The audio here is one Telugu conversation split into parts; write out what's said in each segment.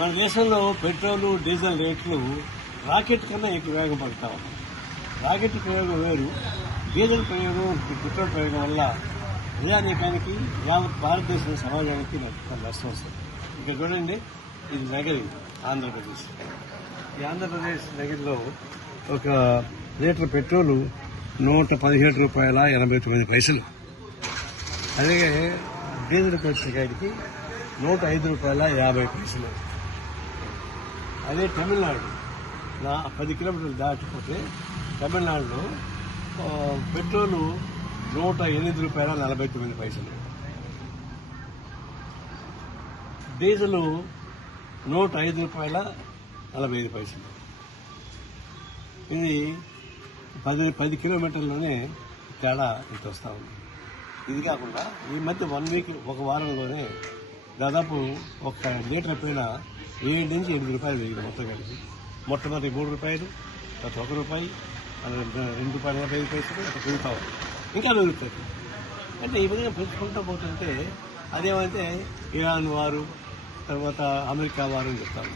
మన దేశంలో పెట్రోలు డీజిల్ రేట్లు రాకెట్ కన్నా ఎక్కువ వేగం పడతా ఉన్నాయి. రాకెట్ ప్రయోగం వేరు, డీజిల్ ప్రయోగం, పెట్రోల్ ప్రయోగం వల్ల ప్రజానీకానికి, యావత్ భారతదేశం సమాజానికి నష్టం వస్తుంది. ఇక్కడ చూడండి, ఇది నగరి ఆంధ్రప్రదేశ్. ఈ ఆంధ్రప్రదేశ్ నగరిలో ఒక లీటర్ పెట్రోలు ₹117.89. అలాగే డీజిల్ వచ్చేకాడికి ₹105.50. అదే తమిళనాడు 10 కిలోమీటర్లు దాటిపోతే తమిళనాడులో పెట్రోలు ₹108.49. డీజిల్ ₹105.45. ఇది 10 కిలోమీటర్లోనే తేడా ఇంత వస్తూ ఉంది. ఇది కాకుండా ఈ మధ్య 1 వీక్, ఒక వారంలోనే దాదాపు ఒక లీటర్ పైన ₹7 నుంచి ₹8 పెరిగింది మొత్తం కలిసి. మొట్టమొదటి ₹3, తర్వాత ₹1, ₹2.50 అట్లా పెరుగుతా ఉంది. ఇంకా పెరుగుతుంది. అంటే ఈ విధంగా పెంచుకుంటూ పోతుంటే అదేమంటే ఇరాన్ వారు, తర్వాత అమెరికా వారు అని చెప్తాను.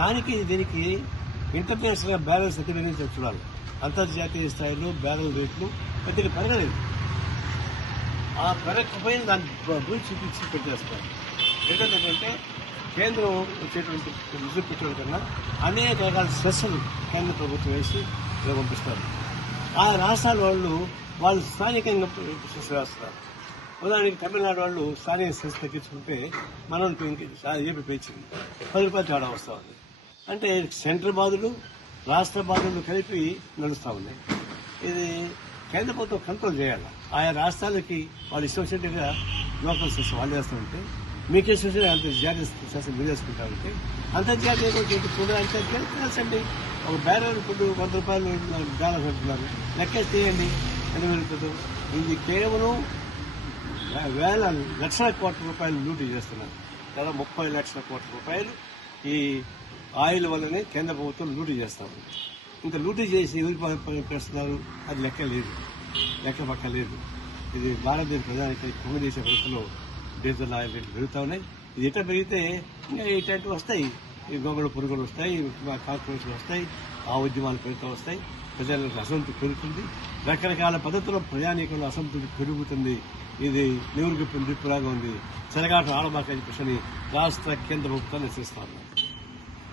దానికి దీనికి ఇంటర్నేషనల్ బ్యారెల్ సర్టిఫికేట్ చూడాలి. అంతర్జాతీయ స్థాయిలో బ్యారెల్ రేట్లు పెద్దగా పెరగలేదు. ఆ పెరగకపోయిన దాన్ని గురించి చూపించి పెట్టేస్తారు. ఏంటంటే కేంద్రం వచ్చేటువంటి రిజర్వ్ పెట్రోల్ కన్నా అనేక రకాల సెస్సులు కేంద్ర ప్రభుత్వం వేసి పంపిస్తారు. ఆ రాష్ట్రాల వాళ్ళు స్థానికంగా సెస్ వేస్తారు. ఉదాహరణకి తమిళనాడు వాళ్ళు స్థానిక సెస్ తగ్గించుకుంటే మనం ఏపీ పెంచింది ₹10 తేడా వస్తూ ఉంది. అంటే సెంట్రల్ బాధలు, రాష్ట్ర బాధలు కలిపి నడుస్తూ ఉన్నాయి. ఇది కేంద్ర ప్రభుత్వం కంట్రోల్ చేయాలి. ఆయా రాష్ట్రాలకి వాళ్ళు ఇష్టం వచ్చినట్టుగా లోకల్ సెస్ వాళ్ళు వేస్తూ ఉంటే, మీకే చూసి అంతర్జాతీయ సెస్ మీరు వేసుకుంటారంటే అంతర్జాతీయ ఫుడ్ అంటే తెలుసండి. ఒక బ్యారెల్ ఫుడ్ ₹100 డాలర్స్ అంటున్నారు. లెక్కేసి తీయండి ఎంత పెరుగుతుందో. ఇది కేవలం వేల లక్షల కోట్ల రూపాయలు లూటీ చేస్తున్నారు. దాదాపు 30 లక్షల కోట్ల రూపాయలు ఈ ఆయిల్ వల్లనే కేంద్ర ప్రభుత్వం లూటీ చేస్తారు. ఇంత లూటీ చేసి ఎవరికి చేస్తున్నారు అది లెక్క పక్క లేదు. ఇది భారతదేశ ప్రజానికి దేశ వ్యవస్థలో డీజిల్ ఆయిల్ రేట్లు పెరుగుతూ ఉన్నాయి. ఇది ఎట్లా పెరిగితే ఇంకా ఇట్లాంటివి వస్తాయి. ఈ గొంగళ పురుగులు వస్తాయి, కాక్రోచ్లు వస్తాయి, ఆ ఉద్యమాలు పెరుగుతూ వస్తాయి. ప్రజలకు అసంతృప్తి పెరుగుతుంది. రకరకాల పద్ధతుల్లో ప్రజానీకంలో అసంతృప్తి పెరుగుతుంది. ఇది నివురుగు దిప్పులాగా ఉంది. చెలగాట ఆడబాకని రాష్ట్ర కేంద్ర ప్రభుత్వాన్ని హెచ్చరిస్తా ఉన్నారు.